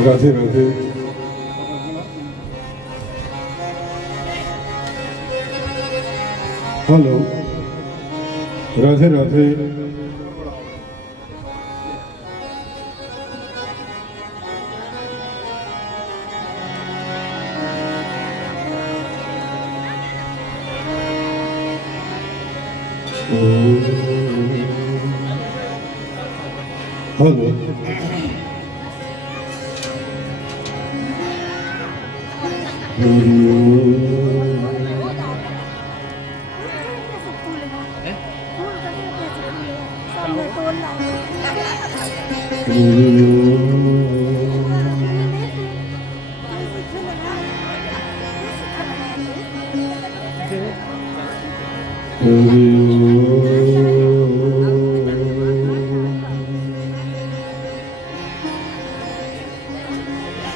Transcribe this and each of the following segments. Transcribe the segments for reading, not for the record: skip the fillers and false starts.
Radhe Radhe. Hello, Radhe Radhe. Hello,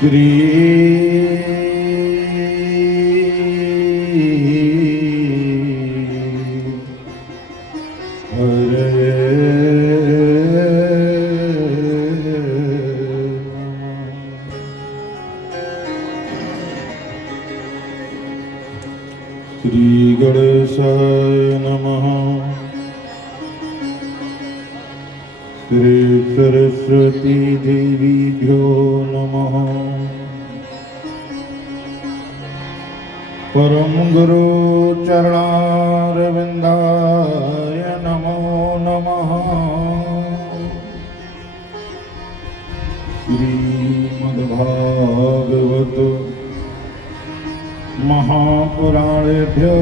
Shri हरे श्री गणेशाय नमः। श्री सरस्वती देवीभ्यो नमः। परम गुरु चरणारविंदाय नमो नमः। श्रीमद्भागवत महापुराणेभ्यो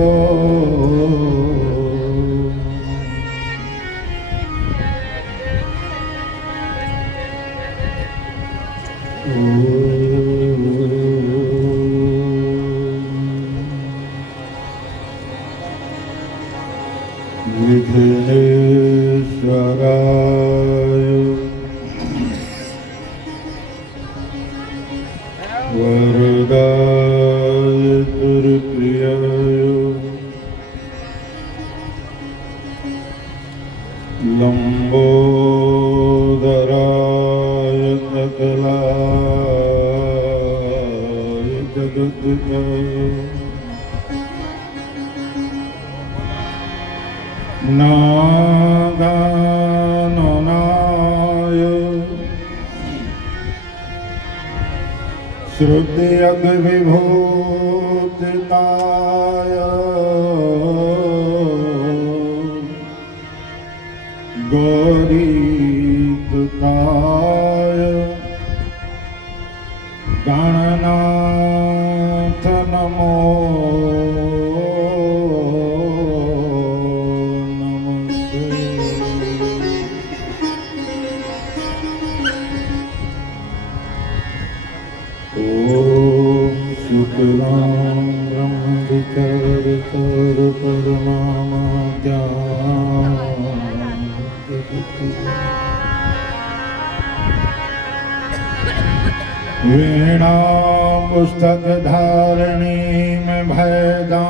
विघ्नेश्वराय वरदाय गुरुप्रियाय लंबोदराय सकलाय जगद्गुरुवे नागाननाय श्रुतियज्ञविभूतिताय गौरीसुताय गणनाथ नमो शुक्लां ब्रह्मविचारकर परमाद्यां वीणा पुस्तकधारिणी में भयदां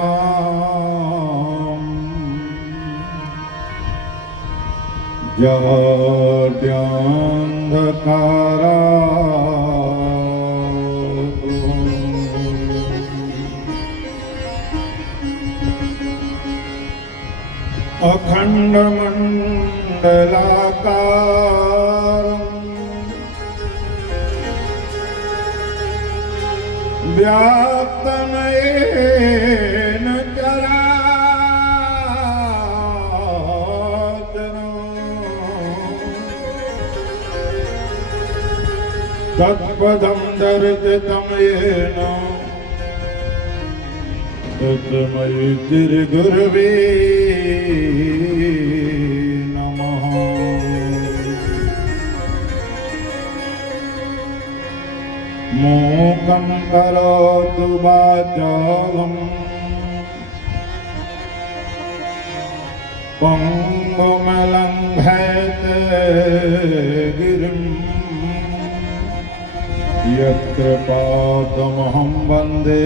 जाड्यान्धकारा अखंड मंडलाकार व्याप्तन येन चराचरम् तत्पदं दर्शितं येन तस्मै श्री गुरवे नमः। मूकं करोतु वाचालं पंगुमलंघयते गिरिं यत्र पादमहं वन्दे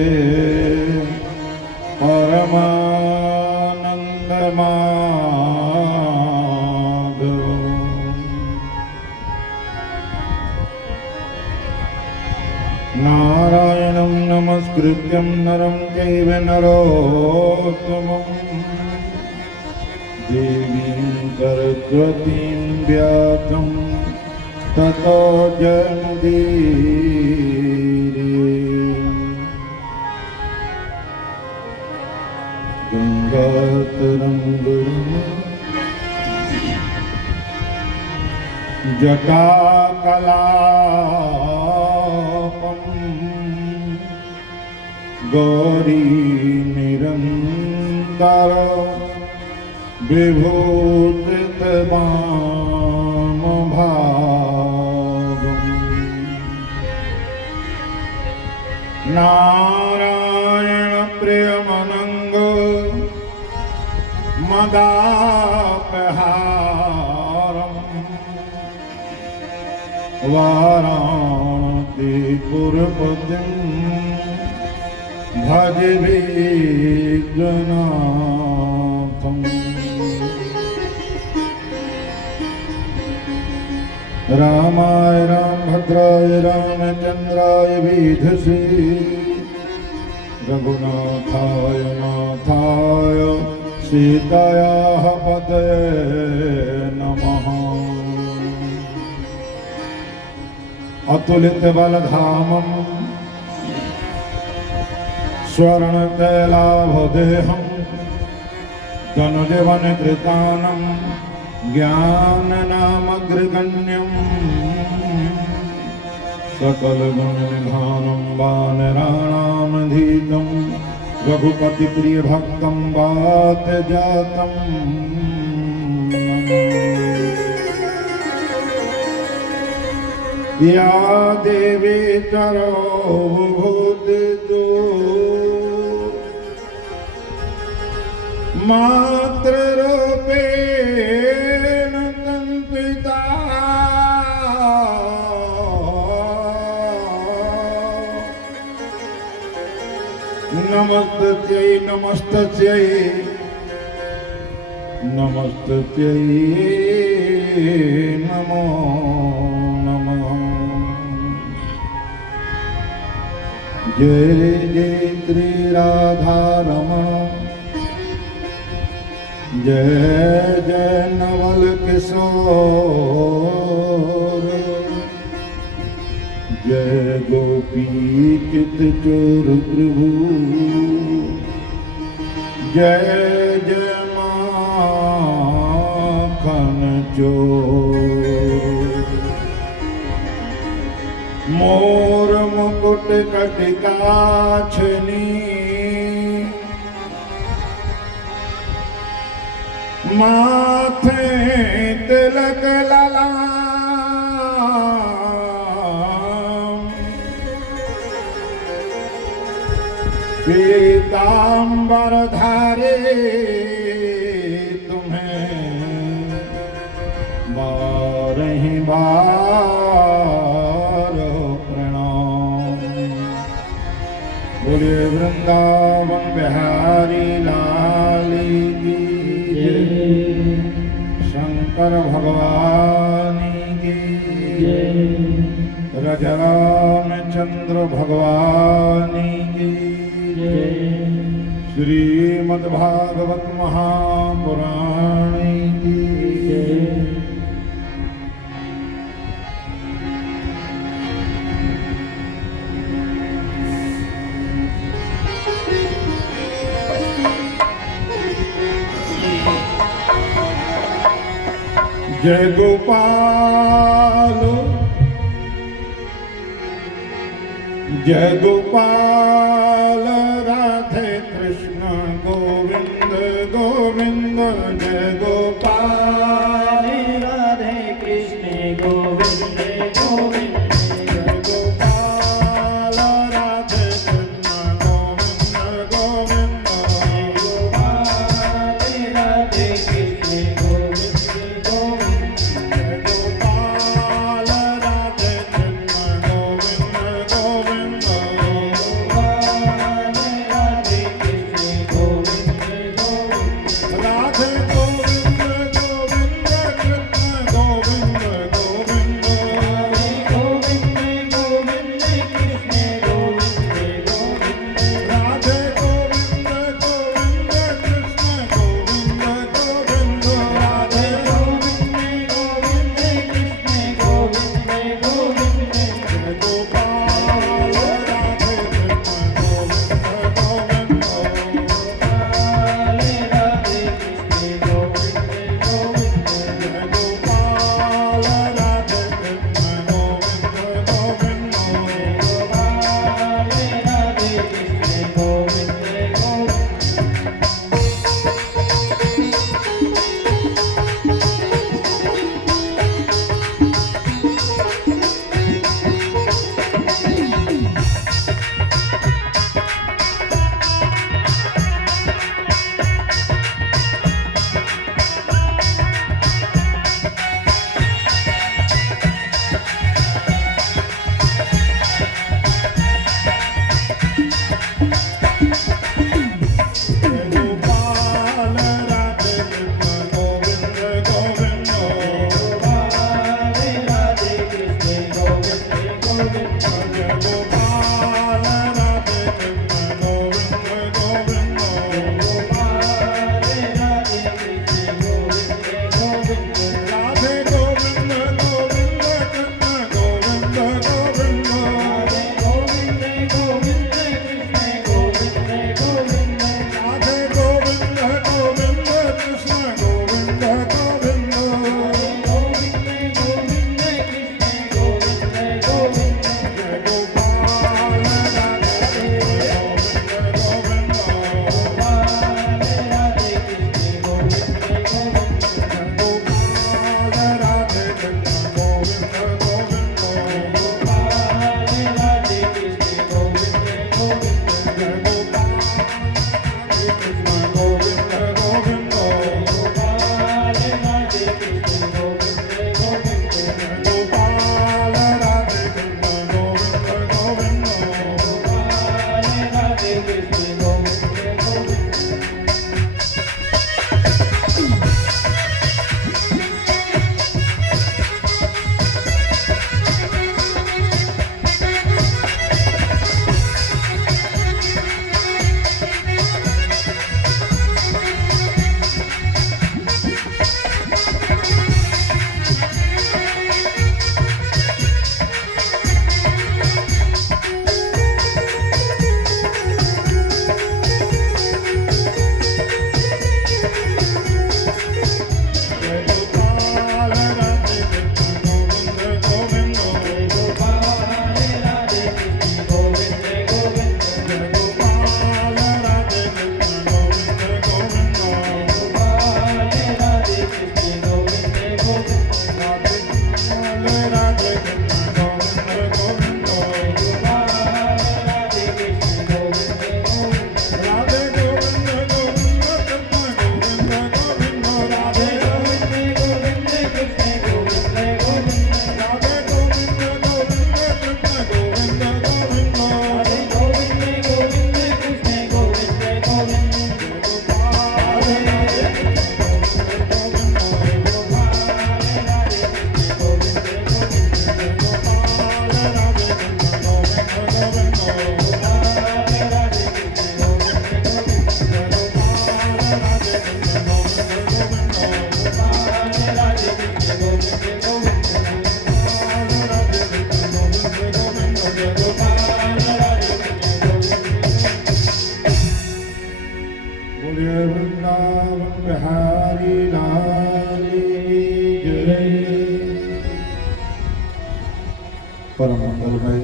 परमानन्दमाधवम्। नारायणं नमस्कृत्यं नरं चैव नरोत्तमं देवीं सरस्वतीं व्यासं ततो जयमुदीरये। गंगातरङ्गं जटाकलापं गौरी निरन्तर विभूषितवामभागम् नारायण प्रियमनंग मदापहारम् वाराणसीपुरपतिं भजे विश्वनाथम्। रामाय रामभद्राय रामचंद्राय वेधसे रघुनाथाय नाथाय सीतायाः पतये नमः। अतुलित बलधामं स्वर्णतैलाभदेहं धनुजवनकृतानं ज्ञाननामग्रगण्यं सकलगुणनिधानं वानराणामधीतं रघुपतिप्रियभक्तं वातजातं या देवी सर्वभूतेषु मातृरूपेण संस्थिता नमस्तस्यै नमस्तस्यै नमस्तस्यै नमो नमः। जय जय श्री राधा रमण जय जय नवल किशोर जय गोपी चितचोर प्रभु जय जय माखन चोर। मोर मुकुट कटिकाछनी माथे तिलक ललाम पीतांबर धारे तुम्हें बारही बार प्रणाम। बोलिए वृंदावन बिहारी लाल की शंकर भगवान की रामचंद्र भगवान की श्रीमद्भागवत महापुराण की। जय गोपाल जय गोपाल राधे कृष्ण गोविंद गोविंद जय गोपाल राधे कृष्ण गोविंद गोविंद जय गोपाल राधे कृष्ण गोविंद गोविंद गोपाल राधे कृष्ण गोविंद गोविंद जय गोपाल राधे कृष्ण गोविंद गोविंद गोपाल राधे कृष्ण गोविंद गोविंद राधे गोविंद गोविंद कृष्ण गोविंद गोविंद गोविंद जय गोपाल राधे कृष्ण गोविंद गोविंद काले राधे कृष्ण गोविंद गोविंद जय गोपाल राधे कृष्ण गोविंद गोविंद काले राधे कृष्ण गोविंद गोविंद जय गोपाल राधे कृष्ण गोविंद गोविंद काले राधे कृष्ण गोविंद गोविंद जय गोपाल राधे कृष्ण गोविंद गोविंद काले राधे कृष्ण गोविंद गोविंद राधे गोविंद गोविंद कृष्ण गोविंद गोविंद राधे गोविंद गोविंद कृष्ण गोविंद गोविंद राधे गोविंद गोविंद कृष्ण गोविंद गोविंद गोविंद गोविंद कृष्ण गोविंद गोविंद जय गोपाल राधे गोविंद गोविंद काले राधे कृष्ण गोविंद गोविंद जय गोपाल राधे कृष्ण गोविंद गोविंद काले राधे कृष्ण गोविंद गोविंद जय गोपाल कृष्ण गोविंद गोविंद काले राधे कृष्ण गोविंद गोविंद गोपाल राधे कृष्ण गोविंद गोविंद काले राधे कृष्ण गोविंद गोविंद जय गोपाल राधे कृष्ण गोविंद गोविंद काले राधे कृष्ण गोविंद गोविंद जय गोपाल राधे कृष्ण गोविंद गोविंद काले राधे कृष्ण गोविंद गोविंद राधे गोपाल राधे कृष्ण गोविंद गोविंद काले राधे कृष्ण गोविंद गोविंद राधे गोविंद गोविंद कृष्ण गोविंद गोविंद राधे गोविंद गोविंद कृष्ण गोविंद गोविंद राधे गोविंद गोविंद कृष्ण गोविंद गोविंद राधे गोविंद गोविंद कृष्ण गोविंद गोविंद गोपाल राधे कृष्ण गोविंद गोविंद काले राधे कृष्ण गोविंद गोविंद गोपाल राधे कृष्ण गोविंद गोविंद काले राधे कृष्ण गोविंद गोविंद गोपाल राधे कृष्ण गोविंद गोविंद काले राधे कृष्ण गोविंद गोविंद गोपाल राधे कृष्ण गोविंद गोविंद जय गोपाल काले राधे कृष्ण गोविंद बोलिए वृंदावन बिहारी लाल की जय। परम मंगलमय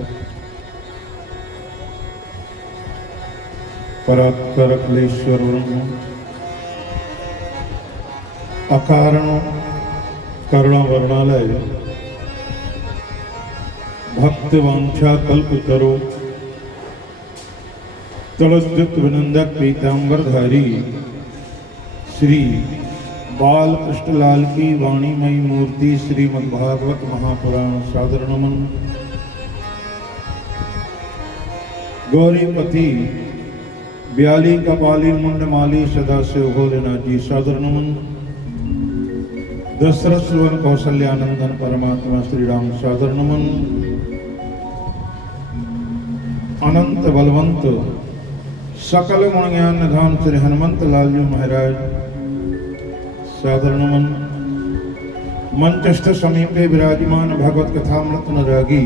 परात्पर अखिलेश्वर ब्रह्म अकारण करुणा वर्णालय भक्त वांछा कल्प तरो तलद्युत विनंदक पीतांबरधारी श्री बाल कृष्णलाल की वाणीमयी मूर्ति श्रीमद्भागवत महापुराण सादर नमन। गौरीपति ब्याली कपाली मुंडमाली सदाशिव भोलेनाथ जी सादर नमन। दशरथ सुवन कौशल्यानंदन परमात्मा श्री राम सादर नमन। अनंत बलवंत सकल गुण ज्ञान निधान श्री हनुमंत लाल जी महाराज सादर नमन। मंचस्थ समीपे विराजमान भगवत कथामृत अनुरागी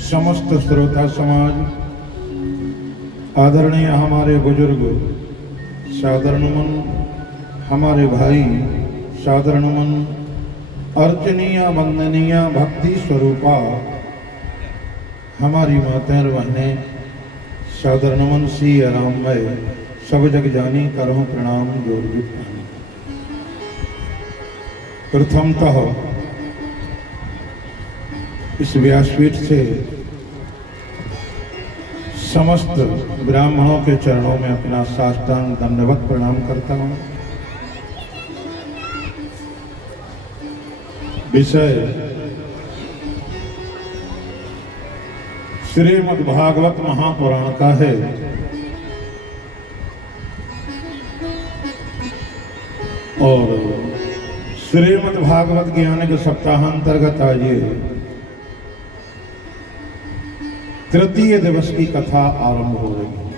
समस्त श्रोता समाज, आदरणीय हमारे बुजुर्ग, सादर नमन हमारे भाई, सादर नमन अर्चनीय वंदनीय भक्ति स्वरूपा हमारी माताएं और बहनें, सादर नमन सी आराममय सब जग जानी करहूं प्रणाम जोर जुट पानी। प्रथमतः इस व्यासपीठ से समस्त ब्राह्मणों के चरणों में अपना साष्टांग दंडवत प्रणाम करता हूं। विषय श्रीमद्भागवत महापुराण का है और श्रीमद्भागवत ज्ञान के सप्ताहांतर्गत आज ये तृतीय दिवस की कथा आरंभ हो रही है।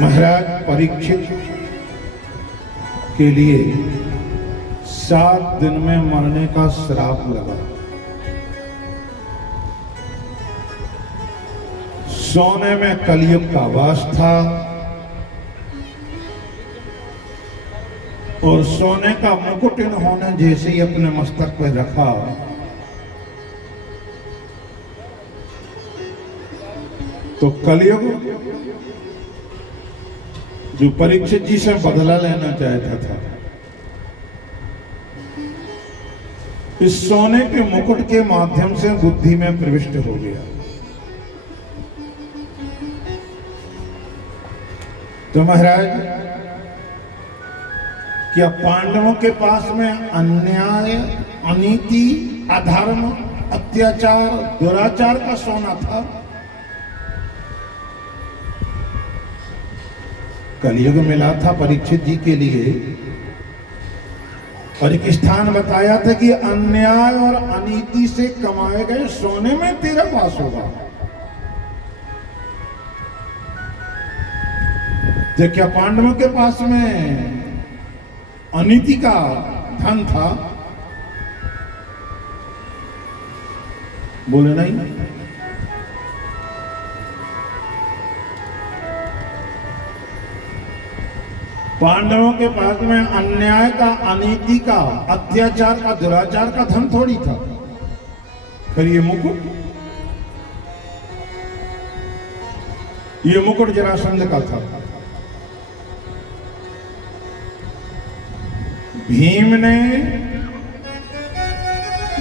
महाराज परीक्षित के लिए 7 दिन में मरने का श्राप लगा। सोने में कलयुग का वास था और सोने का मुकुट इन्होंने जैसे ही अपने मस्तक पर रखा तो कलयुग जो परीक्षित जी से बदला लेना चाहता था, इस सोने के मुकुट के माध्यम से बुद्धि में प्रविष्ट हो गया। तो महाराज, क्या पांडवों के पास में अन्याय, अनीति, अधर्म, अत्याचार, दुराचार का सोना था? कलयुग मिला था परीक्षित जी के लिए और एक स्थान बताया था कि अन्याय और अनीति से कमाए गए सोने में तेरा वास होगा। तो क्या पांडवों के पास में अनीति का धन था? बोले नहीं। पांडवों के पास में अन्याय का, अनीति का, अत्याचार का, दुराचार का धन थोड़ी था। फिर ये मुकुट जरासंध का था। भीम ने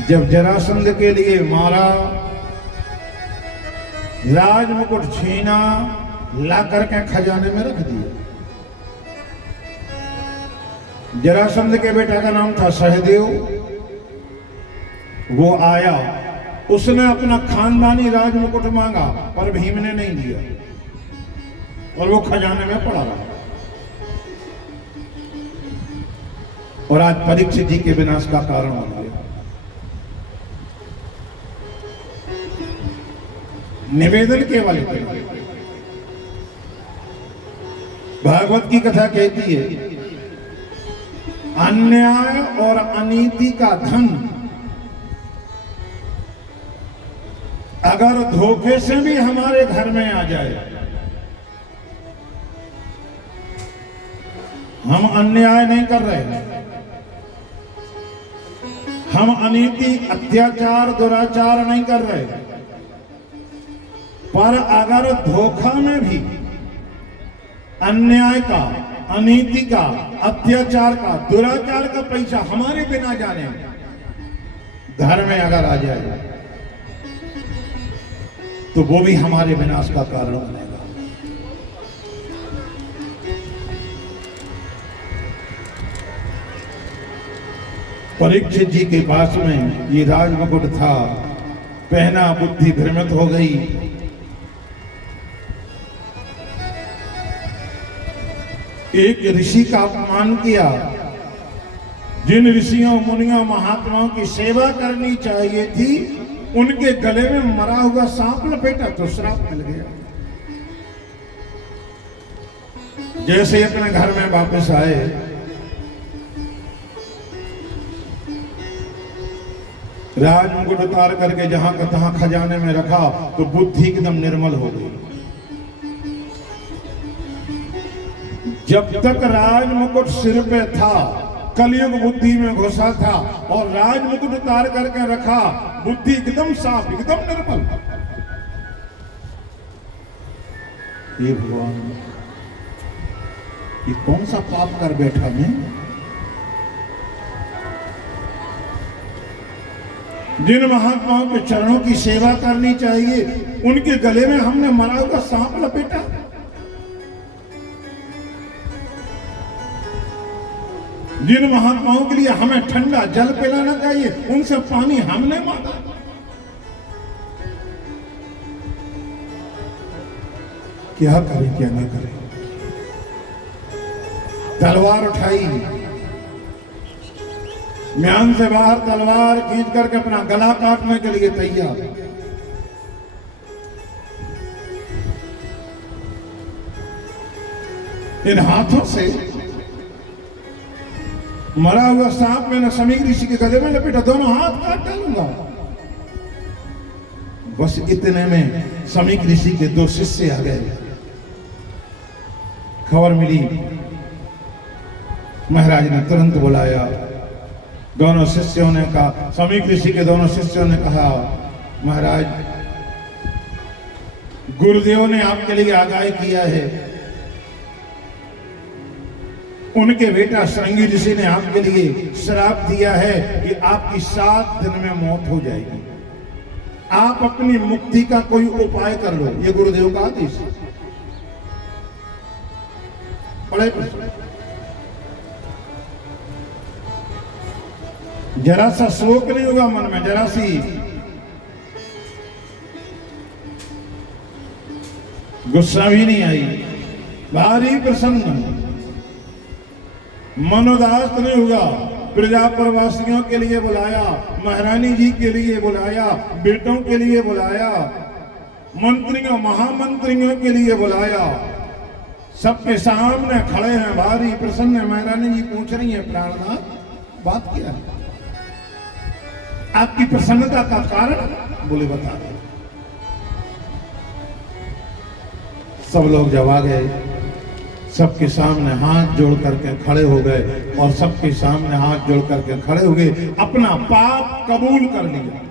जब जरासंध के लिए मारा, राज मुकुट छीना, ला करके खजाने में रख दिया। जरासंध के बेटा का नाम था सहदेव। वो आया, उसने अपना खानदानी राज मुकुट मांगा पर भीम ने नहीं दिया और वो खजाने में पड़ा रहा। और आज परीक्षित जी के विनाश का कारण बन गया। निवेदन केवल भागवत की कथा कहती है, अन्याय और अनीति का धन अगर धोखे से भी हमारे घर में आ जाए, हम अन्याय नहीं कर रहे, हम अनीति, अत्याचार, दुराचार नहीं कर रहे, पर अगर धोखा में भी अन्याय का, अनीति का, अत्याचार का, दुराचार का पैसा हमारे बिना जाने घर में अगर आ जाए तो वो भी हमारे विनाश का कारण बनेगा। परीक्षित जी के पास में ये राज मुकुट था, पहना, बुद्धि भ्रमित हो गई। एक ऋषि का अपमान किया। जिन ऋषियों, मुनियों, महात्माओं की सेवा करनी चाहिए थी, उनके गले में मरा हुआ सांप लपेटा तो श्राप मिल गया। जैसे अपने घर में वापस आए, राज मुकुट उतार करके जहां का तहां खजाने में रखा तो बुद्धि एकदम निर्मल हो गई। जब तक राज मुकुट सिर पे था, कलयुग बुद्धि में घुसा था, और राज मुकुट उतार करके रखा, बुद्धि एकदम साफ, एकदम निर्मल। ये भगवान, ये कौन सा पाप कर बैठा मैं? जिन महात्माओं के चरणों की सेवा करनी चाहिए, उनके गले में हमने मरा हुआ सांप लपेटा। जिन महात्माओं के लिए हमें ठंडा जल पिलाना चाहिए, उनसे पानी हमने मांगा। क्या करें क्या ना करें? तलवार उठाई, म्यान से बाहर तलवार खींच करके अपना गला काटने के लिए तैयार। इन हाथों से मरा हुआ सांप मैंने समीक ऋषि के गले में लपेटा, दोनों हाथ काट डालूंगा। बस इतने में समीक ऋषि के दो शिष्य आ गए। खबर मिली, महाराज ने तुरंत बुलाया। दोनों शिष्यों ने कहा, समीक ऋषि के दोनों शिष्यों ने कहा, महाराज गुरुदेव ने आपके लिए आगाही किया है, उनके बेटा श्रृंगी ऋषि ने आपके लिए श्राप दिया है कि आपकी 7 दिन में मौत हो जाएगी। आप अपनी मुक्ति का कोई उपाय कर लो। ये गुरुदेव का आदेश है। पढ़े जरा सा शोक नहीं होगा मन में, जरा सी गुस्सा भी नहीं आई, भारी प्रसन्न, मनोदास नहीं होगा। प्रजा प्रवासियों के लिए बुलाया, महारानी जी के लिए बुलाया, बेटों के लिए बुलाया, मंत्रियों महामंत्रियों के लिए बुलाया। सबके सामने खड़े हैं, भारी प्रसन्न है। महारानी जी पूछ रही है, प्राणनाथ बात क्या है? आपकी प्रसन्नता का कारण? बोले बता दे। सब लोग जवा गए, सबके सामने हाथ जोड़ करके खड़े हो गए, और सबके सामने हाथ जोड़ करके खड़े हो गए, अपना पाप कबूल कर लिया।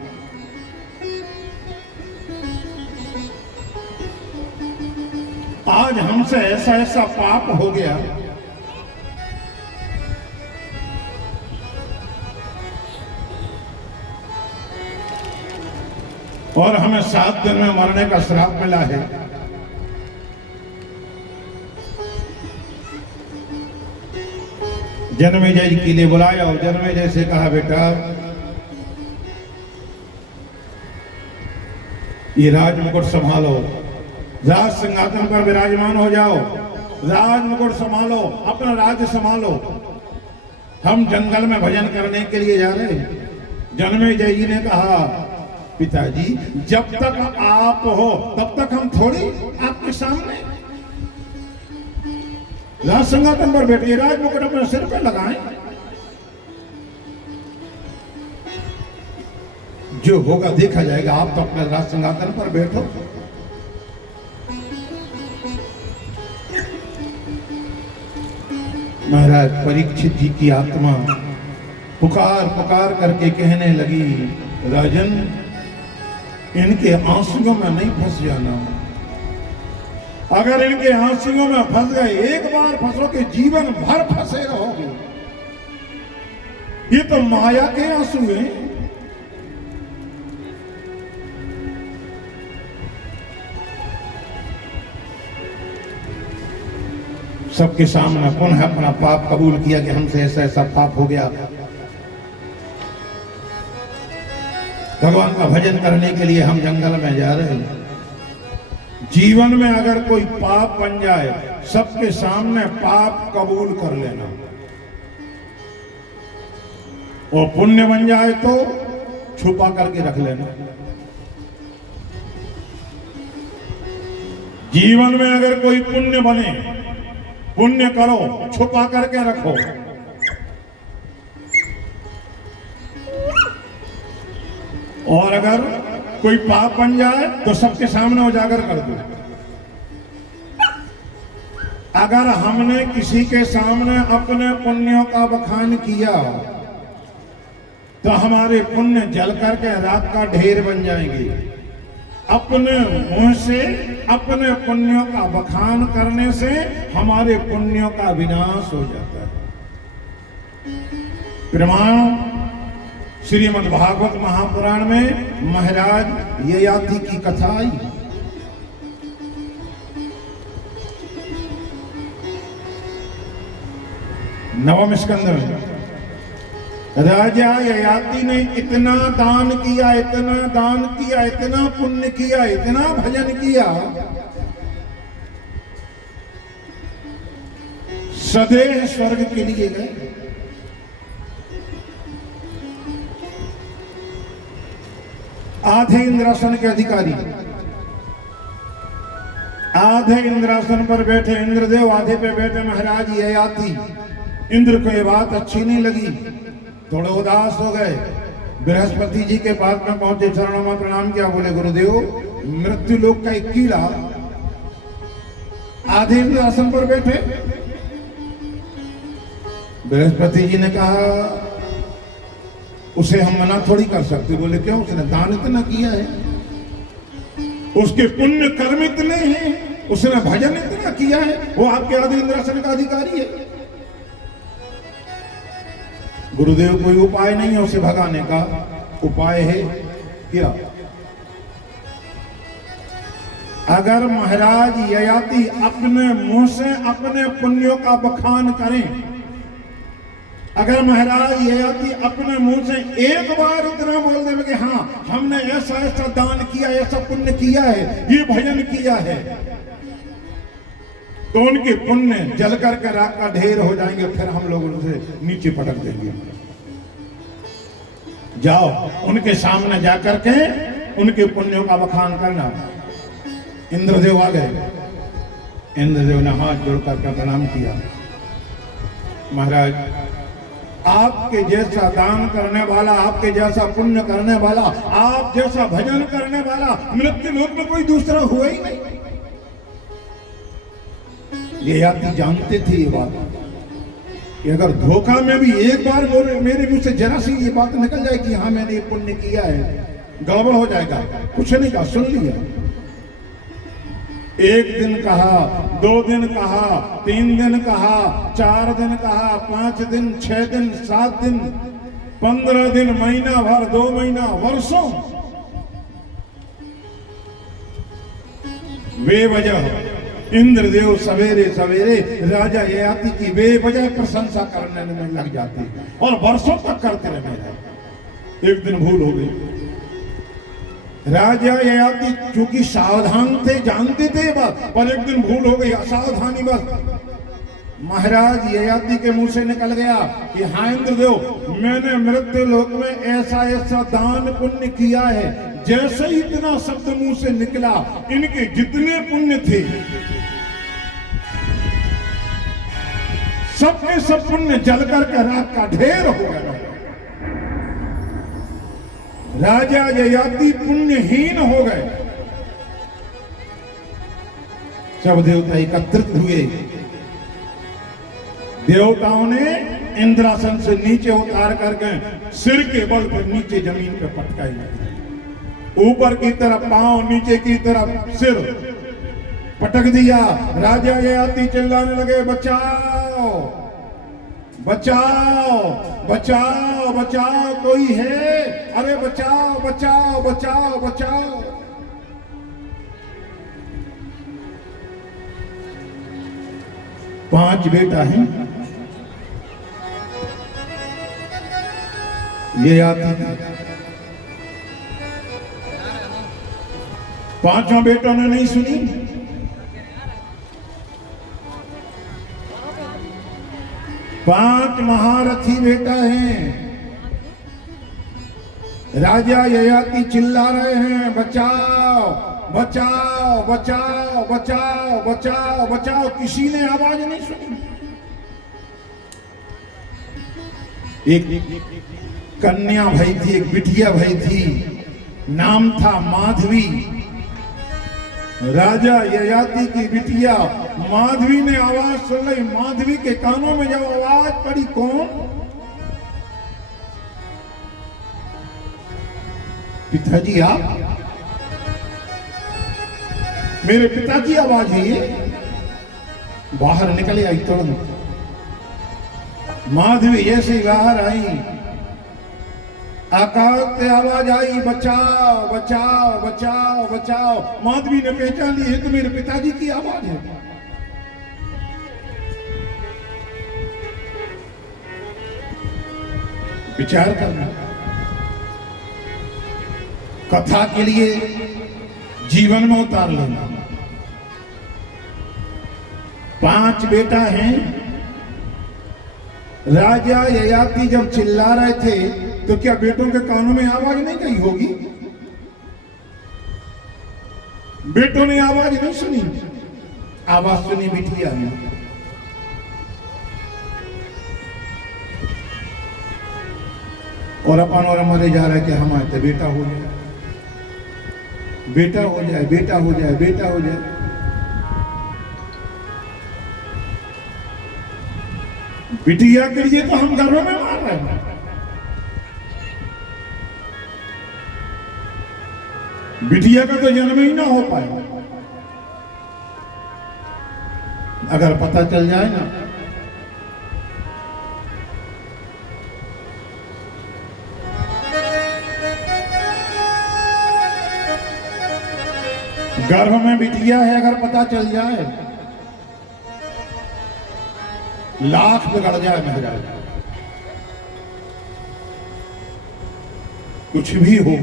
आज हमसे ऐसा ऐसा पाप हो गया, और हमें 7 दिन में मरने का श्राप मिला है। जन्मेजय जी के लिए बुलाया, और जन्मेजय से कहा, बेटा ये राज मुकुट संभालो, राज सिंहासन पर विराजमान हो जाओ, राज मुकुट संभालो, अपना राज्य संभालो। हम जंगल में भजन करने के लिए जा रहे हैं। जन्मेजय जी ने कहा, पिताजी जब तक आप हो तब तक हम थोड़ी आपके सामने। राज सिंहासन पर बैठिए, राज मुकुट अपने सिर पे लगाएं, जो होगा देखा जाएगा। आप तो अपने राज सिंहासन पर बैठो। महाराज परीक्षित जी की आत्मा पुकार पुकार करके कहने लगी, राजन इनके आंसुओं में नहीं फंस जाना। अगर इनके आंसुओं में फंस गए, एक बार फंसोगे जीवन भर फंसे रहोगे। ये तो माया के आंसू हैं। सबके सामने पुनः अपना पाप कबूल किया कि हमसे ऐसा ऐसा पाप हो गया। भगवान का भजन करने के लिए हम जंगल में जा रहे हैं। जीवन में अगर कोई पाप बन जाए, सबके सामने पाप कबूल कर लेना, और पुण्य बन जाए तो छुपा करके रख लेना। जीवन में अगर कोई पुण्य बने पुण्य करो, छुपा करके रखो। और अगर कोई पाप बन जाए तो सबके सामने उजागर कर दो। अगर हमने किसी के सामने अपने पुण्यों का बखान किया तो हमारे पुण्य जल करके राख का ढेर बन जाएंगे। अपने मुंह से अपने पुण्यों का बखान करने से हमारे पुण्यों का विनाश हो जाता है। प्रमाण श्रीमद् भागवत महापुराण में महाराज ययाति की कथा आई। नवम स्कंद में राजा ययाति ने इतना दान किया, इतना दान किया, इतना पुण्य किया, इतना भजन किया, सदैव स्वर्ग के लिए गए। आधे इंद्रासन के अधिकारी, आधे इंद्रासन पर बैठे इंद्रदेव, आधे पे बैठे महाराज ययाति। इंद्र को ये बात अच्छी नहीं लगी, थोड़े उदास हो गए। बृहस्पति जी के पास में पहुंचे, चरणों में प्रणाम किया, बोले गुरुदेव मृत्यु लोक का एक कीड़ा आधे इंद्रासन पर बैठे। बृहस्पति जी ने कहा उसे हम मना थोड़ी कर सकते। बोले क्यों? उसने दान इतना किया है, उसके पुण्य कर्म इतने हैं, उसने भजन इतना किया है, वो आपके आधे इंद्रासन का अधिकारी है। गुरुदेव कोई उपाय नहीं है उसे भगाने का? उपाय है क्या? अगर महाराज ययाति अपने मुंह से अपने पुण्यों का बखान करें, अगर महाराज ययाति अपने मुंह से एक बार इतना बोल दें कि हाँ हमने ऐसा ऐसा दान किया, ऐसा पुण्य किया है, ये भजन किया है, तो उनके पुण्य जल करके राख का ढेर हो जाएंगे। फिर हम लोग उनसे नीचे पटक देंगे। जाओ उनके सामने जाकर के उनके पुण्यों का बखान करना। इंद्रदेव आ गए। इंद्रदेव ने हाथ जोड़ करके प्रणाम किया। महाराज आपके जैसा दान करने वाला, आपके जैसा पुण्य करने वाला, आप जैसा भजन करने वाला मृत्यु लोक में कोई दूसरा हुआ ही नहीं। ये यात्री जानते थे ये बात कि अगर धोखा में भी एक बार मेरे मुंह से जरा सी ये बात निकल जाए कि हाँ मैंने ये पुण्य किया है, गड़बड़ हो जाएगा। कुछ नहीं कहा, सुन लिया। एक दिन कहा, 2 दिन कहा, 3 दिन कहा, 4 दिन कहा, 5 दिन, 6 दिन, 7 दिन, 15 दिन, महीना भर, 2 महीना, वर्षों बेवजह इंद्रदेव सवेरे सवेरे राजा ययाति की बेवजह प्रशंसा करने में लग जाते और वर्षों तक करते रहे। एक दिन भूल हो गई। राजा ययाति चूंकि सावधान थे, जानते थे बात, पर एक दिन भूल हो गई, असावधानी बस। महाराज ययाति के मुंह से निकल गया कि हाँ इंद्रदेव मैंने मृत्यु लोक में ऐसा ऐसा दान पुण्य किया है। जैसे ही इतना शब्द मुंह से निकला, इनके जितने पुण्य थे सबके सब पुण्य जल करके राख का ढेर हो गया। राजा ययाति पुण्यहीन हो गए। सब देवता एकत्रित हुए। देवताओं ने इंद्रासन से नीचे उतार करके सिर के बल पर नीचे जमीन पर पटकाई, ऊपर की तरफ पांव, नीचे की तरफ सिर पटक दिया। राजा ययाति चिल्लाने लगे, बचाओ बचाओ बचाओ बचाओ, कोई है? अरे बचाओ बचाओ बचाओ बचाओ। पांच बेटा हैं ययाति। पांचों बेटों ने नहीं सुनी। पांच महारथी बेटा हैं। राजा ययाति चिल्ला रहे हैं, बचाओ बचाओ बचाओ बचाओ बचाओ बचाओ। किसी ने आवाज नहीं सुनी। एक कन्या भई थी, एक बिटिया भई थी, नाम था माधवी। राजा ययाति की बिटिया माधवी ने आवाज सुन ली। माधवी के कानों में जब आवाज पड़ी, कौन? पिताजी आप? मेरे पिता की आवाज है ये। बाहर निकले आई तुरंत। माधवी जैसे बाहर आई, आकाश से आवाज आई, बचाओ बचाओ बचाओ बचाओ। माधवी ने पहचान ली, ये तो मेरे पिताजी की आवाज है। विचार करना, कथा के लिए जीवन में उतार लेना। 5 बेटा हैं। राजा ययाति जब चिल्ला रहे थे तो क्या बेटों के कानों में आवाज नहीं गई होगी? बेटों ने आवाज नहीं सुनी। आवाज सुनी बिटिया ने। और अपन और मरे जा रहे कि हमारे तो बेटा हो जाए, बेटा हो जाए, बेटा हो जाए, बेटा हो जाए। बिटिया के लिए तो हम गर्भ में मार रहे हैं। बिटिया का तो जन्म ही ना हो पाए। अगर पता चल जाए ना, गर्भ में बिटिया है, अगर पता चल जाए, लाख बिगड़ जाए महाराज। कुछ भी हो,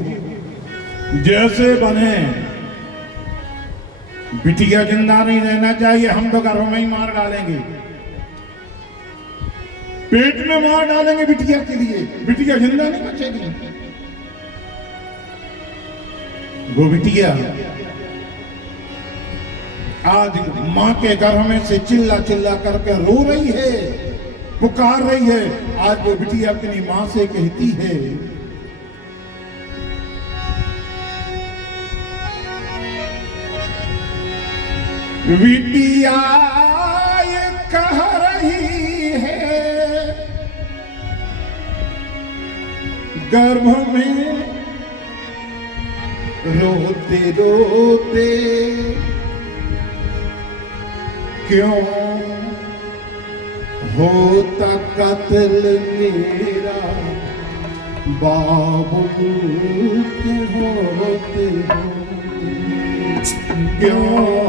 जैसे बने, बिटिया जिंदा नहीं रहना चाहिए। हम तो गर्भ में ही मार डालेंगे, पेट में मार डालेंगे बिटिया के लिए। बिटिया जिंदा नहीं बचेगी। वो बिटिया आज मां के गर्भ में से चिल्ला चिल्ला करके रो रही है, पुकार रही है। आज वो बिटिया अपनी मां से कहती है, बिटिया ये कह रही है गर्भ में रोते रोते, क्यों होता कत्ल मेरा बाबू के होते होते, क्यों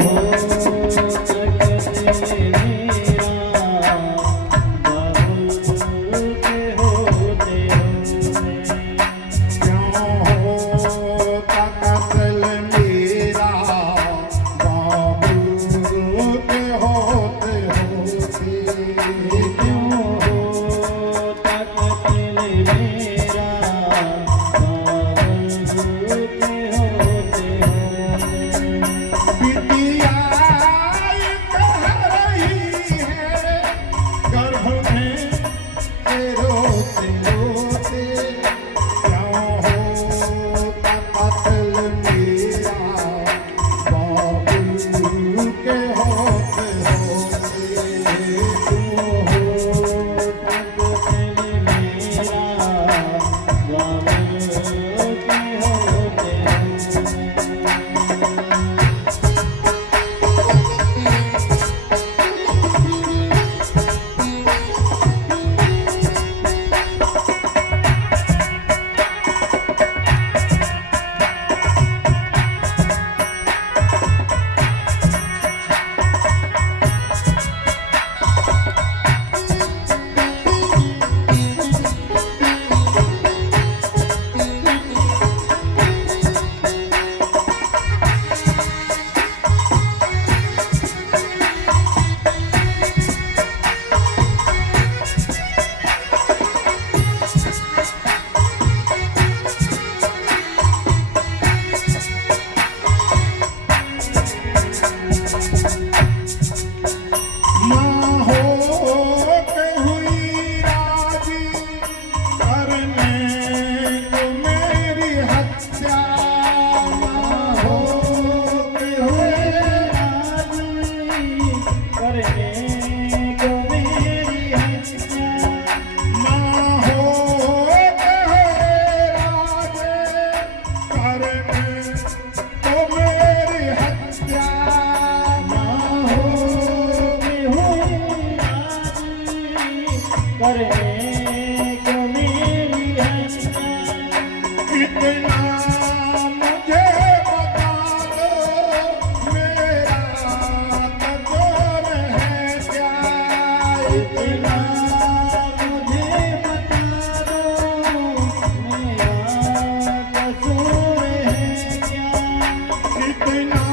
बिटिया करने को मेरी हैया इतना मुझे बता दो मेरा कसूर है क्या इतना मुझे बता दो मेरा कसूर है क्या इतना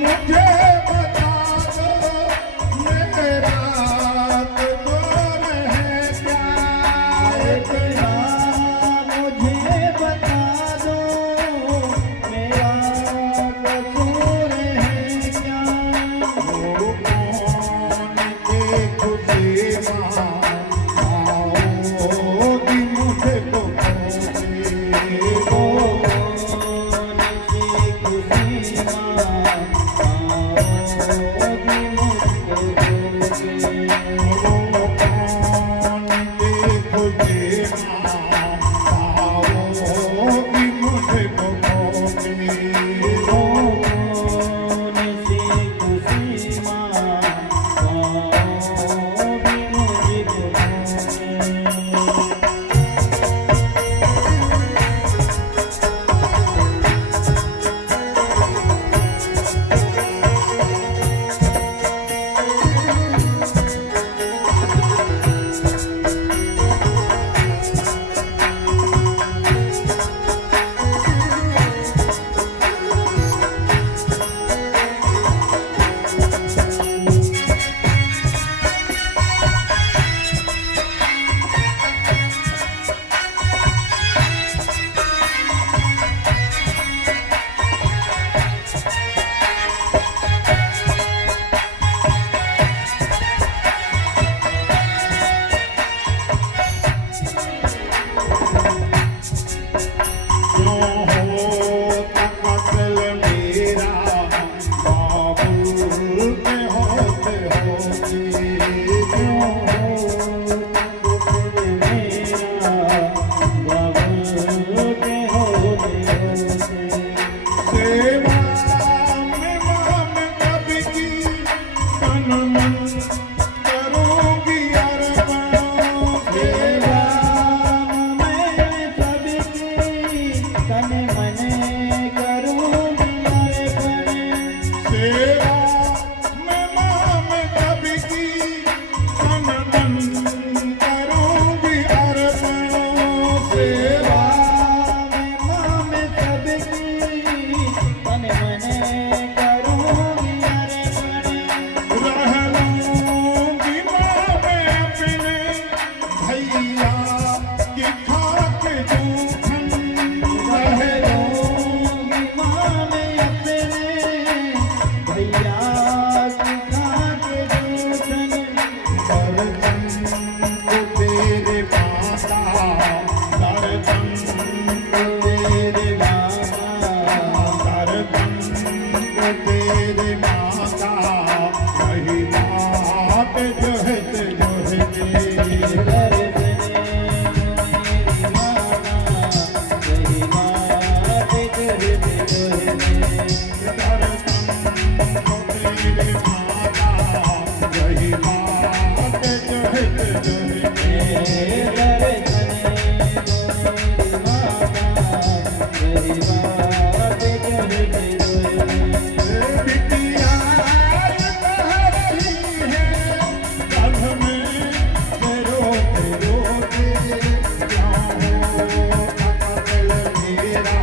मुझे बता दो मेरा कसूर है क्या इतना मुझे बता दो मेरा कसूर है क्या वो कौन के खुशी आओगी मुझे को ओ कौन सी खुशी आओगी मुझको दोगे वो कौन के खुशी आओगी मुझे को ओ कौन सी खुशी आओगी मुझको दोगे क्यों होता कत्ल मेरा बाबुल के होते होते क्यों हो मेरा बाबुल के होते होते सेवा में माम कभी की तन मन करूंगी अर्पण सेवा मैं सबकी तन मन करूँगी अर्पण सेवा में माम कभी की तन मन करूंगी अर्पण सेवा मैं सबकी तन मन करूँगी अर्पण रह लूंगी माँ मैं अपने भैया की खाक जूठन रह लूँगी माँ मैं अपने भैया की खाक जूठन दर्शन को तेरे माता दर्शन को तेरे बाबा दर्शन को तेरे माता वही बात जो है वही बात जो है बिटिया कह रही है कल में रोते रोते क्या हो कत्ल मेरा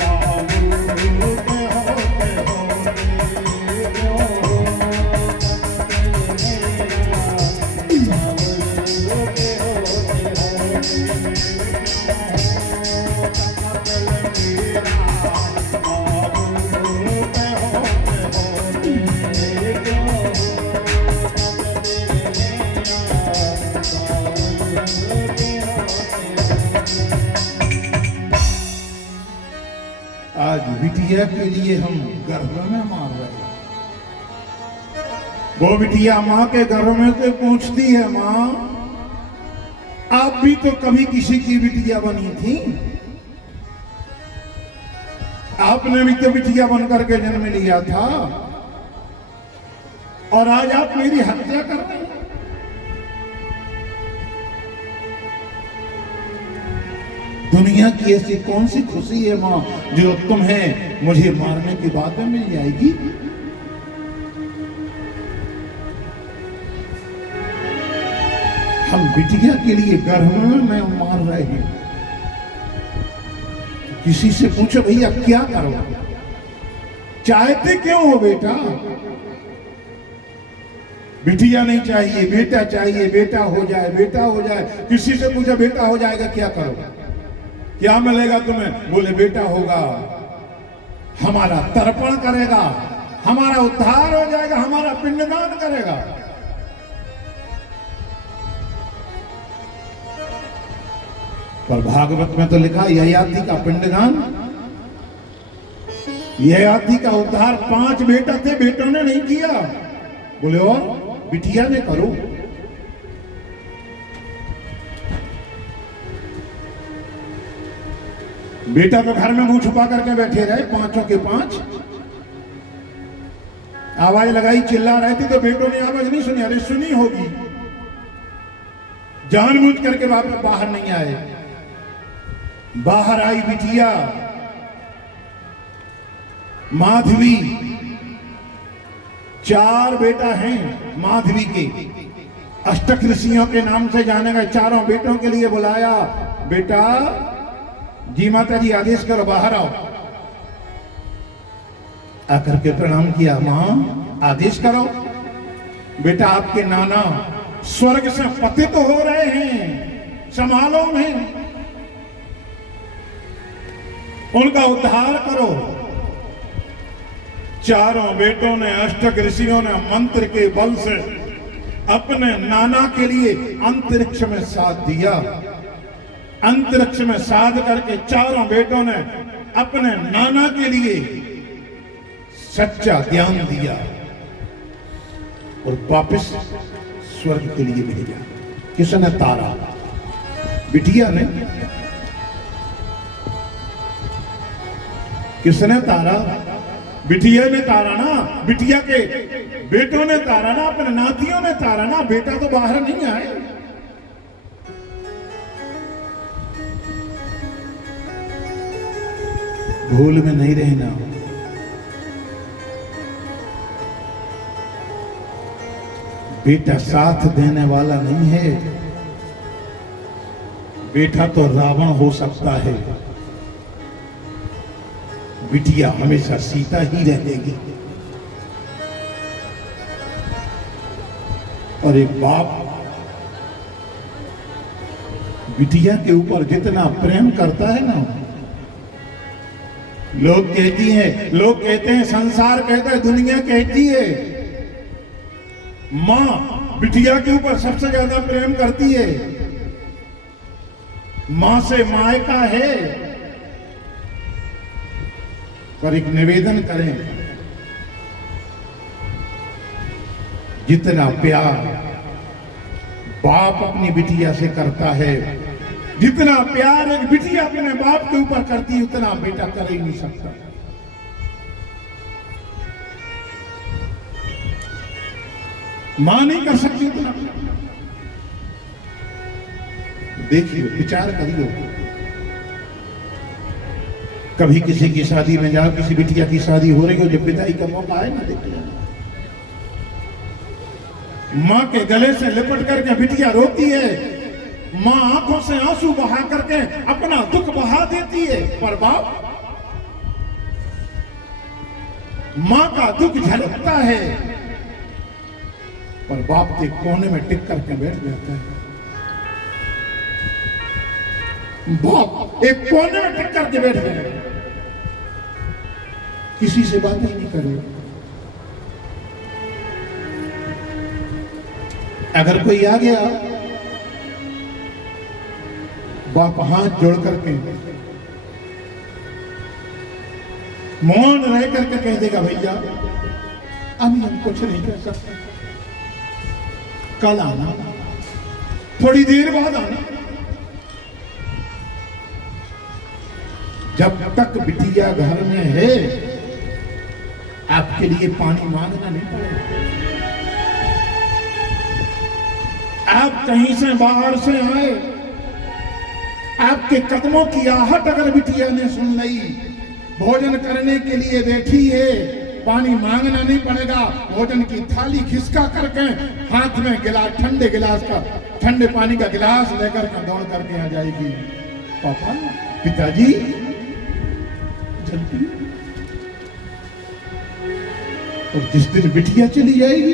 बाबू के होते होते क्यों आज बिटिया के लिए हम गर्भ में मार रहे हैं। वो बिटिया माँ के गर्भ में से पूछती है, माँ आप भी तो कभी किसी की बिटिया बनी थी, आपने भी तो बिटिया बनकर के जन्म लिया था और आज आप मेरी हत्या कर रहे हैं। दुनिया की ऐसी कौन सी खुशी है माँ जो तुम्हें मुझे मारने के बाद में मिल जाएगी? हम बिटिया के लिए गर्भ में मार रहे हैं। किसी से पूछो भैया क्या करो, चाहते क्यों हो बेटा? बिटिया नहीं चाहिए, बेटा चाहिए, बेटा हो जाए, बेटा हो जाए। किसी से पूछो बेटा हो जाएगा क्या करो, क्या मिलेगा तुम्हें? बोले बेटा होगा, हमारा तर्पण करेगा, हमारा उद्धार हो जाएगा, हमारा पिंडदान करेगा। पर भागवत में तो लिखा ययाति का पिंडदान, ययाति का उद्धार 5 बेटा थे, बेटों ने नहीं किया। बोले और बिटिया ने करो। बेटा तो घर में मुंह छुपा करके बैठे रहे, 5 के 5 आवाज लगाई, चिल्ला रहे थे तो बेटों ने आवाज नहीं सुनी। अरे सुनी होगी, जानबूझ करके वापस बाहर नहीं आए। बाहर आई बिटिया माधवी, 4 बेटा हैं माधवी के, अष्टक ऋषियों के नाम से जाने गए। चारों बेटों के लिए बुलाया, बेटा जी माता जी आदेश करो, बाहर आओ। आकर के प्रणाम किया, मां आदेश करो। बेटा आपके नाना स्वर्ग से पतित हो रहे हैं, संभालो उन्हें, उनका उद्धार करो। चारों बेटों ने, अष्टक ऋषियों ने मंत्र के बल से अपने नाना के लिए अंतरिक्ष में साथ दिया। अंतरिक्ष में साध करके चारों बेटों ने अपने नाना के लिए सच्चा ज्ञान दिया और वापस स्वर्ग के लिए भेजा। किसने तारा? बिटिया ने। किसने तारा? बिटिया ने तारा ना, बिटिया के बेटों ने तारा ना, अपने नातियों ने तारा ना। बेटा तो बाहर नहीं आए। भूल में नहीं रहना। बेटा साथ देने वाला नहीं है, बेटा तो रावण हो सकता है, बिटिया हमेशा सीता ही रहेगी। और एक बाप बिटिया के ऊपर जितना प्रेम करता है ना, लोग कहते हैं, संसार कहता है, दुनिया कहती है, मां बिटिया के ऊपर सबसे ज्यादा प्रेम करती है। मां से मायका है। पर एक निवेदन करें, जितना प्यार बाप अपनी बिटिया से करता है, जितना प्यार एक बिटिया अपने बाप के ऊपर करती है, उतना बेटा कर ही नहीं सकता। मां नहीं कर सकती उतना। देखिए, विचार करिए, कभी किसी की शादी में जाओ, किसी बिटिया की शादी हो रही हो, जब विदाई का मौका आए ना, देखिए मां के गले से लिपट करके बिटिया रोती है, मां आंखों से आंसू बहा करके अपना दुख बहा देती है। पर बाप, मां का दुख झलकता है, पर बाप के कोने में टिक करके बैठ जाता है। बाप एक कोने में टिक करके बैठ गए, किसी से बात ही नहीं करे। अगर कोई आ गया, बाप हाथ जोड़ करके मौन रह करके कह देगा, भैया अभी हम कुछ नहीं कर सकते, कल आना, थोड़ी देर बाद आना। जब तक बिटिया घर में है, आपके लिए पानी मांगना नहीं पड़ेगा। आप कहीं से बाहर से आए, आपके कदमों की आहट अगर बिटिया ने सुन ली, भोजन करने के लिए बैठी है, पानी मांगना नहीं पड़ेगा, भोजन की थाली खिसका करके हाथ में गिलास, ठंडे गिलास का, ठंडे पानी का गिलास लेकर के दौड़ करके आ जाएगी। पापा, पिताजी जल्दी। और जिस दिन बिटिया चली जाएगी,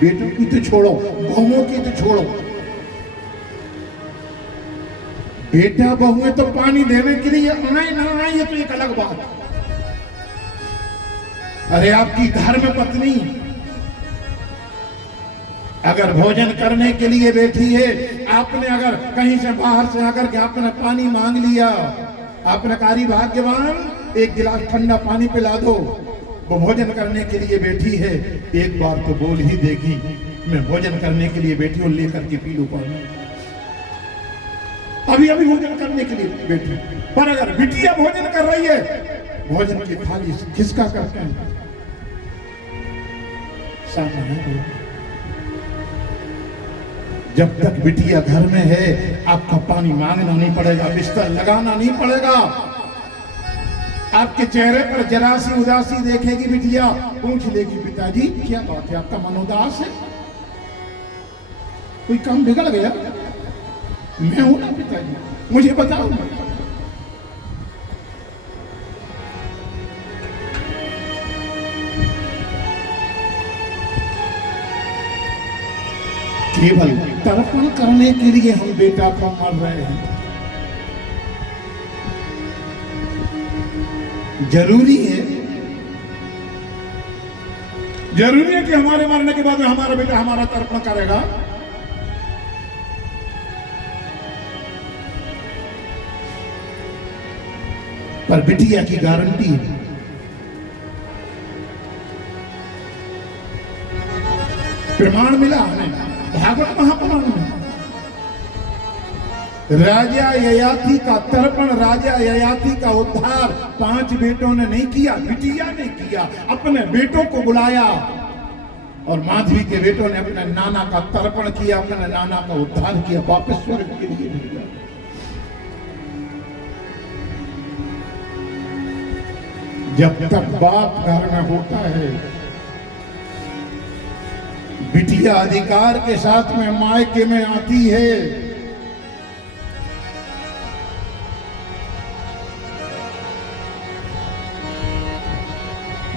बेटों की तो छोड़ो, बहुओं की तो छोड़ो, बेटा बहुएं तो पानी देने के लिए आए ना आए ये तो एक अलग बात। अरे आपकी धर्म पत्नी अगर भोजन करने के लिए बैठी है, आपने अगर कहीं से बाहर से आकर के आपने पानी मांग लिया, आपने कारी भाग्यवान एक गिलास ठंडा पानी पिला दो, वो भोजन करने के लिए बैठी है, एक बार तो बोल ही देगी मैं भोजन करने के लिए बैठी हूं, लेकर के पी लो पानी। अभी अभी भोजन करने के लिए बैठी, पर अगर बिटिया भोजन कर रही है, भोजन की थाली खिसका करते हैं सामने है। जब तक बिटिया घर में है, आपका पानी मांगना नहीं पड़ेगा, बिस्तर लगाना नहीं पड़ेगा। आपके चेहरे पर जरा सी उदासी देखेगी बिटिया, पूछ लेगी पिताजी क्या बात है, आपका मन उदास है, कोई काम बिगड़ गया? मैं हूं ना पिताजी, मुझे बताओ। केवल तर्पण करने के लिए हम बेटा को मर रहे हैं। जरूरी है कि हमारे मरने के बाद में हमारा बेटा हमारा तर्पण करेगा? पर बिटिया की गारंटी है, प्रमाण मिला हमें भागवत महापुराण में। राजा ययाति का तर्पण, राजा ययाति का उद्धार 5 बेटों ने नहीं किया, बिटिया ने किया। अपने बेटों को बुलाया और माधवी के बेटों ने अपने नाना का तर्पण किया, अपने नाना का उद्धार किया, वापस स्वर्ग के लिए भेजा। जब तक बाप घर में होता है, बिटिया अधिकार के साथ में मायके में आती है।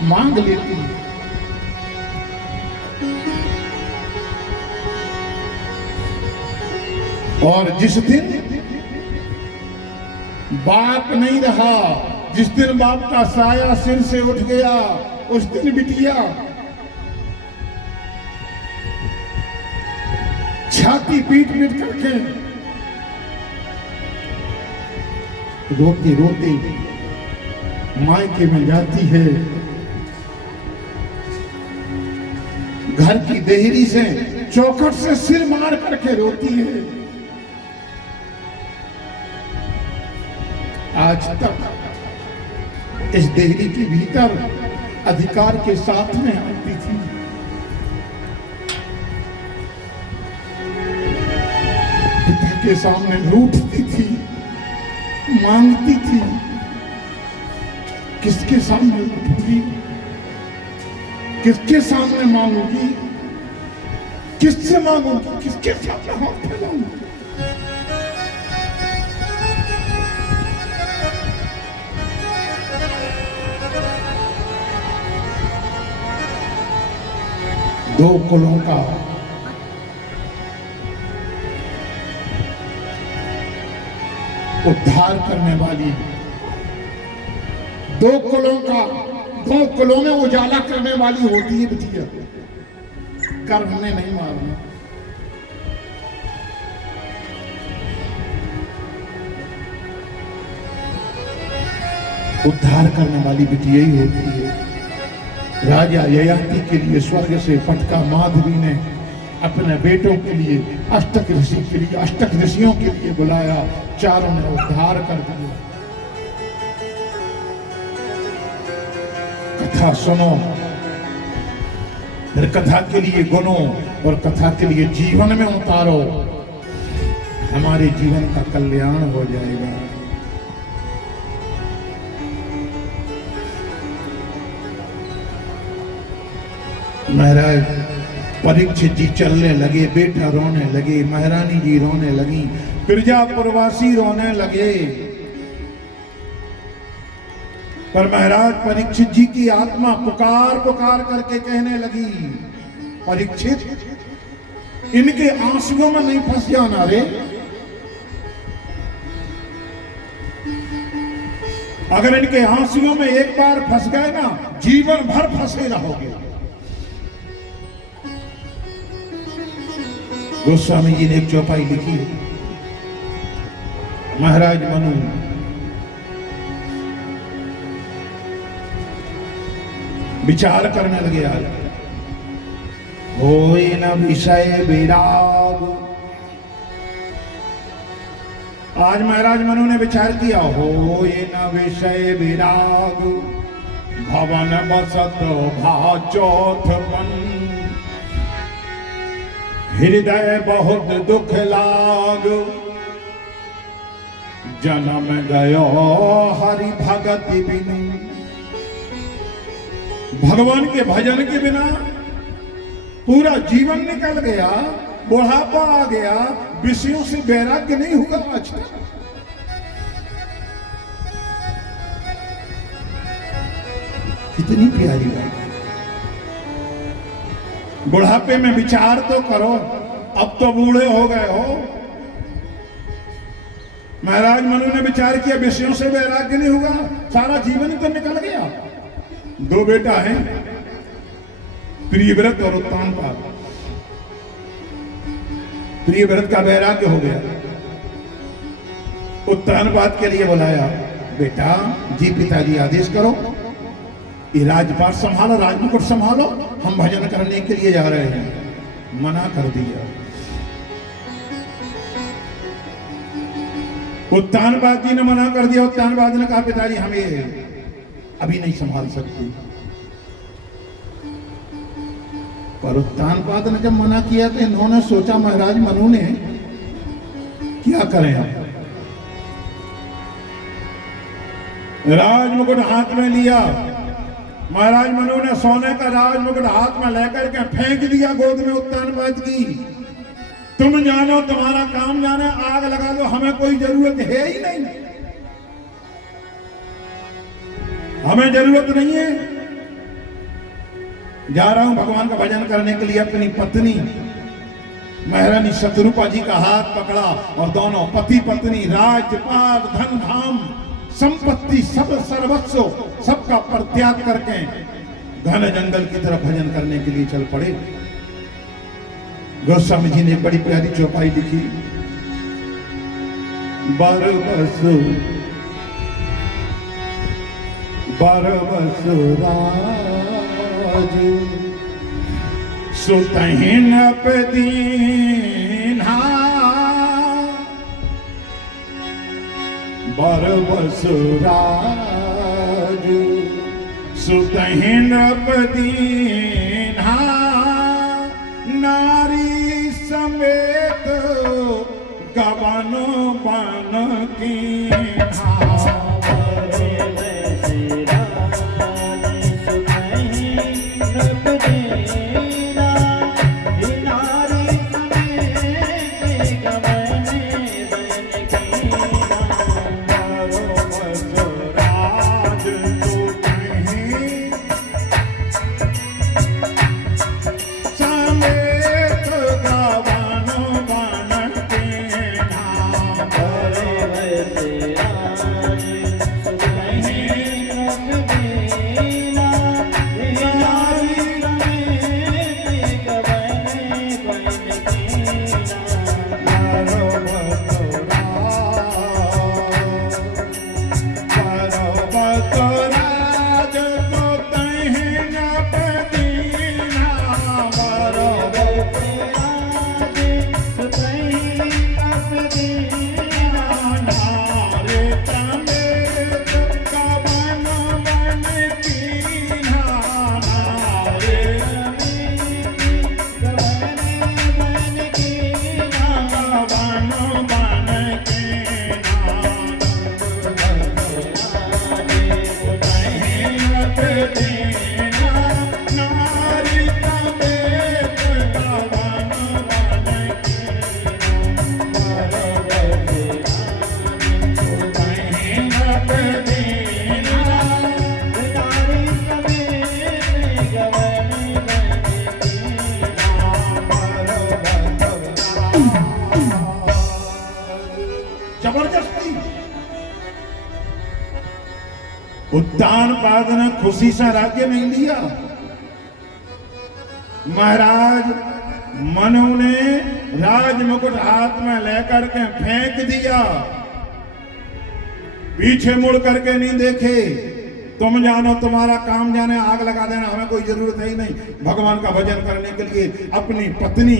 मांग लेती है। और जिस दिन बाप नहीं रहा, जिस दिन बाप का साया सिर से उठ गया, उस दिन बिटिया छाती पीट पीट करके रोते रोते मायके में जाती है। घर की देहरी से, चौखट से सिर मार करके रोती है। आज तक इस देहरी के भीतर अधिकार के साथ में आती थी। पिता के सामने रूठती थी, मांगती थी। किसके सामने रूठूंगी, किसके सामने मांगूंगी, किससे मांगूंगी, किसके सामने हाथ फैलाऊंगी? दो कुलों का उद्धार करने वाली, दो कुलों में उजाला करने वाली होती है बिटिया। कर हमें नहीं मारना। उद्धार करने वाली बिटिया ही होती है। राजा ययाति के लिए स्वर्ग से फटका माधवी ने अपने बेटों के लिए अष्टक ऋषि के लिए, अष्टक ऋषियों के लिए बुलाया। चारों ने उद्धार कर दिया। कथा सुनो, फिर कथा के लिए गुनो और कथा के लिए जीवन में उतारो। हमारे जीवन का कल्याण हो जाएगा। महाराज परीक्षित जी चलने लगे, बेटा रोने लगे, महारानी जी रोने लगी, प्रजापुरवासी रोने लगे। पर महाराज परीक्षित जी की आत्मा पुकार पुकार करके कहने लगी, परीक्षित इनके आंसुओं में नहीं फंस जाना रे। अगर इनके आंसुओं में एक बार फंस गए ना, जीवन भर फंसे रहोगे। गोस्वामी जी ने एक चौपाई लिखी है। महाराज मनु विचार करने लगे, आज होए न विषय विराग। आज महाराज मनु ने विचार किया, होए न विषय विराग, भवन बसत भा चौथपन, हृदय बहुत दुख लाग, जन्म गयो हरि भगति बिनु। भगवान के भजन के बिना पूरा जीवन निकल गया, बुढ़ापा आ गया, विषयों से वैराग्य नहीं हुआ। आज तक कितनी प्यारी बात। बुढ़ापे में विचार तो करो, अब तो बूढ़े हो गए हो। महाराज मनु ने विचार किया, विषयों से वैराग्य नहीं हुआ, सारा जीवन ही तो निकल गया। दो बेटा हैं, प्रियव्रत और उत्तानपाद। प्रियव्रत का वैराग्य हो गया, उत्तानपाद के लिए बुलाया, बेटा जी पिताजी आदेश करो, ये राजपाट संभालो, राजमुकुट संभालो, हम भजन करने के लिए जा रहे हैं। मना कर दिया। उत्तानपाद जी ने मना कर दिया। उत्तानपाद ने कहा, पिताजी हम ये अभी नहीं संभाल सकते। पर उत्तानपाद ने जब मना किया तो इन्होंने सोचा, महाराज मनु ने क्या करें हम। राजमुकुट हाथ में लिया, महाराज मनु ने सोने का राजमुकुट हाथ में लेकर के फेंक दिया गोद में उत्तानपाद की। तुम जानो, तुम्हारा काम जाने, आग लगा दो, हमें कोई जरूरत है ही नहीं, हमें जरूरत नहीं है। जा रहा हूं भगवान का भजन करने के लिए। अपनी पत्नी महारानी शत्रुपा जी का हाथ पकड़ा और दोनों पति पत्नी राजपाट, धन धाम, संपत्ति, सब सर्वस्व सबका परित्याग करके घने जंगल की तरफ भजन करने के लिए चल पड़े। गोस्वामी जी ने बड़ी प्यारी चौपाई लिखी, बरबस राज सुतहिन पदीन्हा, बरबस राज सुतहिन पदीन्हा, नारी समेत गवन बन की उत्तानपाद ने खुशी से राज्य नहीं लिया। महाराज मनु ने राज मुकुट हाथ में लेकर के फेंक दिया, पीछे मुड़ करके नहीं देखे। तुम जानो तुम्हारा काम जाने, आग लगा देना, हमें कोई जरूरत है ही नहीं। भगवान का भजन करने के लिए अपनी पत्नी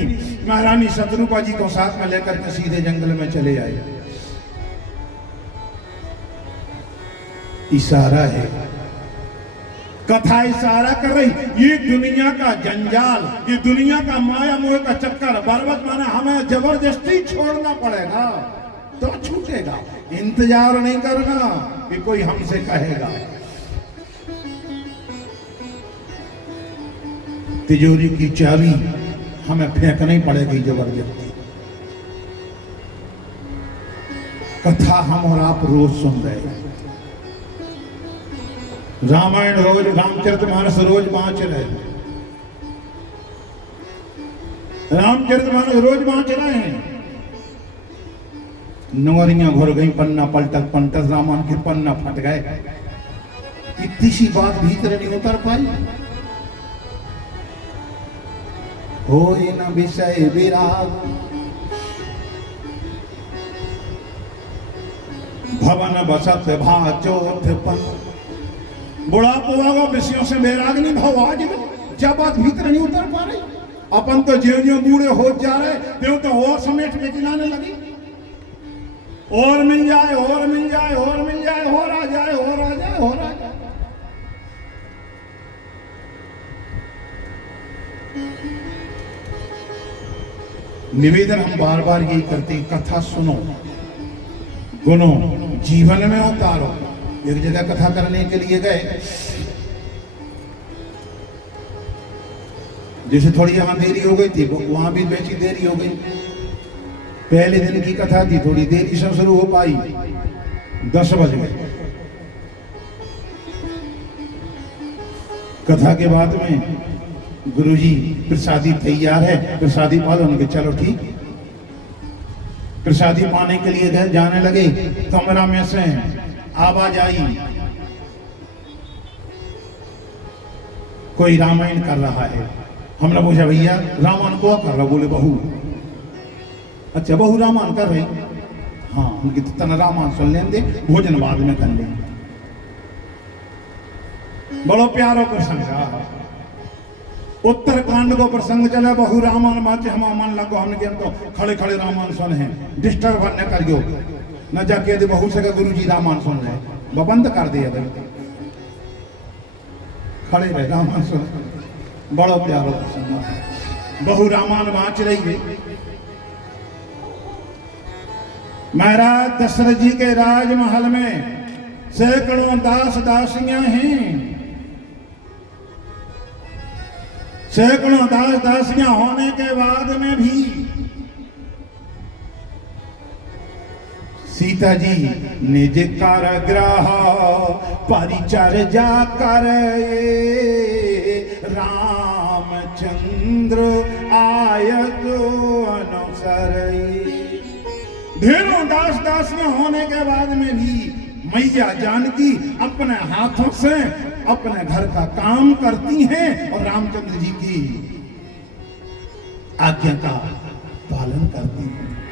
महारानी शत्रुपा जी को साथ में लेकर के सीधे जंगल में चले आए। इशारा है, कथा इशारा कर रही। ये दुनिया का जंजाल, ये दुनिया का माया मोह का चक्कर बर्बाद माना हमें जबरदस्ती छोड़ना पड़ेगा तो छूटेगा। इंतजार नहीं करना कि कोई हमसे कहेगा। तिजोरी की चाबी हमें फेंकना ही पड़ेगी जबरदस्ती। कथा हम और आप रोज सुन रहे हैं, रामायण रोज, रामचरितमानस रोज बाँच रहे हैं, रामचरितमानस रोज बाँच रहे हैं। नवरियां घुर गई, पन्ना पलटक पंटस, रामायण के पन्ना फट गए। इतनी सी बात भीतर नहीं उतर पाई। होय न विषय विराग, भवन बसत भाचोथपन। बुढ़ापा होगा, विषयों से वैराग नहीं भाव आज में, जब बात भीतर नहीं उतर पा रही। अपन तो ज्यों बूढ़े हो जा रहे त्यों तो और समेट के गिनाने लगी। और मिल जाए, और मिल जाए, और मिल जाए, और आ जाए, और आ जाए, और आ जाए। निवेदन हम बार बार यही करते हैं, कथा सुनो, गुनो, जीवन में उतारो। एक जगह कथा करने के लिए गए, जैसे थोड़ी यहां देरी हो गई थी, वहां भी वैसी देरी हो गई। पहले दिन की कथा थी, थोड़ी देरी से शुरू हो पाई, 10 बज गए। कथा के बाद में गुरुजी प्रसादी तैयार है, प्रसादी पा लो। उनके चलो ठीक। प्रसादी पाने के लिए गए, जाने लगे, कमरा में से आवाज आई, कोई रामायण कर रहा है। हमने पूछा भैया रामायण को कर रहा? बोले बहू। अच्छा बहू रामायण कर रही? हाँ। उनकी तना रामायण सुन लें दे, भोजन बाद में कर लें। बड़ो प्यारो प्रसंग रहा। उत्तरकांड को प्रसंग चले, बहु रामायण माचे हम मन लगो। हमने तो खड़े खड़े रामायण सुन है, डिस्टर्ब न करियो, न जाके दे बहू से गुरु जी रामायण सुन रहे, वो बंद कर दिया भाई, खड़े रहे रामायण सुन। बड़ो प्यारो प्रसंग। बहु रामायण बाँच रही है। महाराज दशरथ जी के राजमहल में सैकड़ों दास दासियां हैं। सैकड़ों दास दासियां होने के बाद में भी सीता जी निज कारागृह परिचर्या कर रामचंद्र आयत अनुसर। ढेरों दास दासियां होने के बाद में भी मैया जानकी अपने हाथों से अपने घर का काम करती हैं और रामचंद्र जी की आज्ञा का पालन करती हैं।